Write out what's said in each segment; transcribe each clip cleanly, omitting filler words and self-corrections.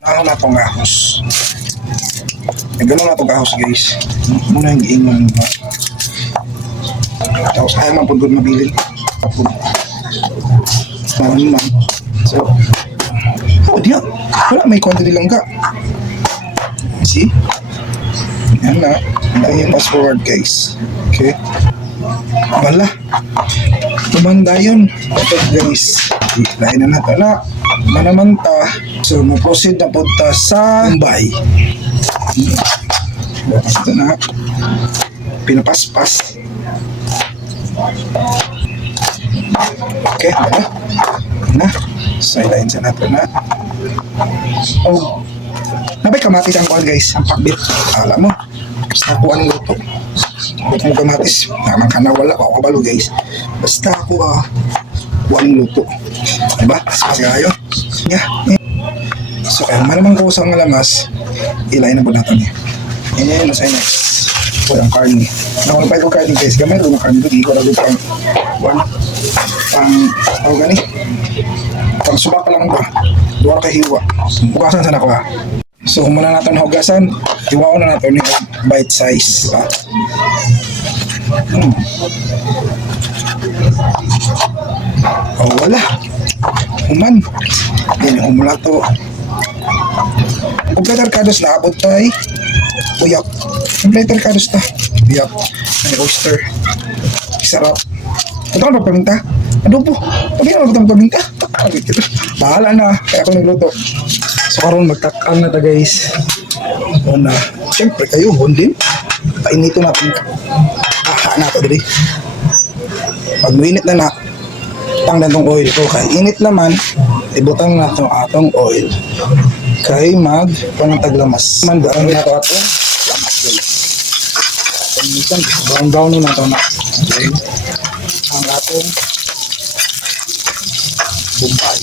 Ako na itong ahos. Gano'n na itong ahos guys. Muna yung giingon mo. Tapos ayaw man po good mabilin. Naman man. So, diyan. Wala, may quantity lang ka. See? Yan na. Yan yung fast forward guys. Okay. Wala. Tumanda yun. Okay guys. Lain na natin na. Manamanta. So, mo-proceed na punta sa Mumbai. Ito na. Pinapaspas. Okay, ano? Na. Sideline sa natin na. Oh. Nabay kamatis ang kuhan guys. Ang pakbit. Alam mo. Basta ako ang luto. Buto mo kamatis. Naman ka na wala. Ako kabalo guys. Basta ako ang luto. Diba? Paspas kayo. Yeah. So kaya malamang ko sa mga lamas. Ilay na po natin eh. Yan nasa next. O yung karni. Nakulapay ko karni guys. Gamay rin ang karni doon. Ikaw na doon pang gani. Pang suba pa lang ba? Duwara kay hiwa. Hugasan sana ko ha. So kung muna natin hugasan, hiwa ko na natin yung bite size. Diba? Oh wala. Human. Yan yung umulato. Kompleter kados na abot tayo. Uyak. Kompleter kados na. Uyak. May oyster. Sarap. Ito ka magpaminta? Adobo. Pagin na magpaminta? Bahala na. Kaya ako nagluto. So karoon magtakaan na ta guys. Una. Siyempre kayo, bondin. Painito natin. Aha na ito dali. Pag minit na tangdan tong oil ko. Kaya init naman, ibutang na itong atong oil. Kaya panataglamas. Mandaan na ito atong lamas guys. Minsan, brown na ito na. Okay. Ang atong Bombay.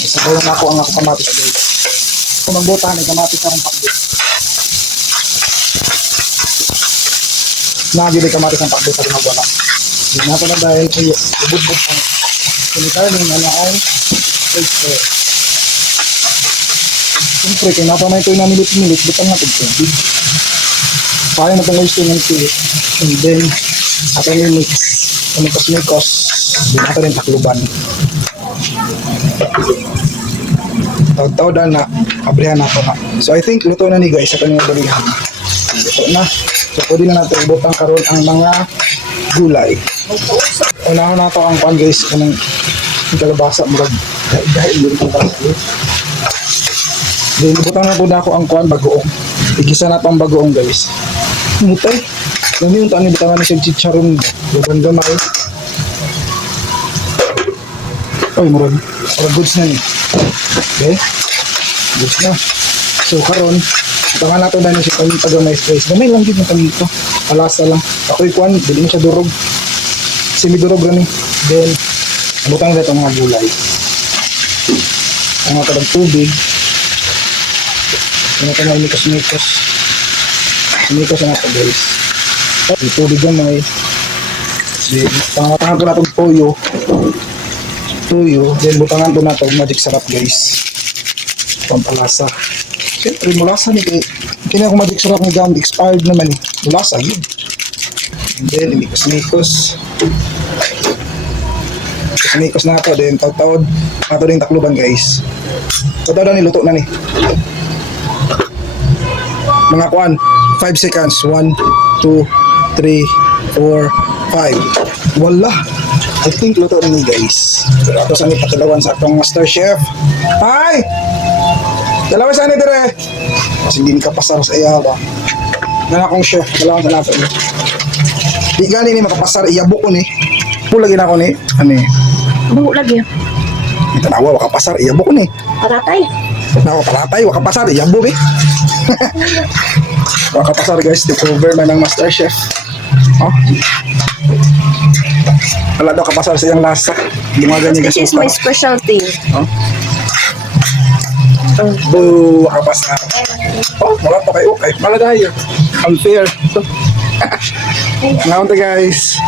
Isabaw na ako ang ako kamatis guys. Kung magbuta na kamatis akong pakbit. Nagili kamatis ang pakbit sa ginagawa. Hindi na ito na dahil ibudbud ang sinitar ng nanaon. Siyempre, kung napamay ito na milit-milit, butang natin ito. Kaya na itong oyster ng ito. And then, ato yung mix. Kumikos-mikos. Hindi natin yung takluban. Tawad-tawad na, abrihan na ito na. So, I think, luto na ni guys sa kanyang balihan. Luto na. So, pwede na natin ibutang karoon ang mga gulay. Unahan na ito ang pan guys. Kanang kalabasa mo dahil yun ito kalabasa. Then, ibutang na po na ako ang kuhan bagoong. Igisa na ito ang bagoong guys. Mutay. Nami yung taan ibutangan na siya chicharon. Lubang gamay. Oy, murag goods na ni. Okay? Goods na. So, karon ibutangan natin na siya kami tagamay space. Gamay lang din kami ito. Alasa lang. Ako'y kuhan, hindi mo siya durog. Semi-durog rin. Then, ibutang na ito mga gulay. Ang mga kadang tubig. Ano ito mga mikos-mikos. Mikos na ito guys. Yung tubig gamay. Pangatangan ko na itong toyo. Then butangan ko na itong magic sarap guys. Pampalasa. Siyempre mulasa ni kaya. Kaya ako magic sarap ng gamit. Expired naman eh. Mulasa yun. And then mikos-mikos. Mikos na ito. Then tawad-tawad. Ito din takluban guys. Tawad na niluto na ni. Mga kuan. 5 seconds. 1, 2, 3, 4, 5. Wala. I think luto na ni guys. Ito sa may patalawan sa atong master chef. Hi! Dalawa sa ni dire. Kasi hindi ni kapasar sa iya ba. Nga akong chef. Dalawa sa natin. Di gani ni makapasar. Iyabo ko ni. Pulagi na ako ni. Ano eh. Buo lagi. Tanawa, wakapasar. Iyabo ko ni. Paratay. Nawa palatay. Wakapasar. Iyabo eh. Wakapasar guys. Take over na ng master chef. Oh. Wala daw kapasar sa iyang lasa. Lumagan niya This is my specialty. Oh. Boo, wakapasar. Oh, wala pa kayo. Okay, maladayo. Unfair. Ngayon guys.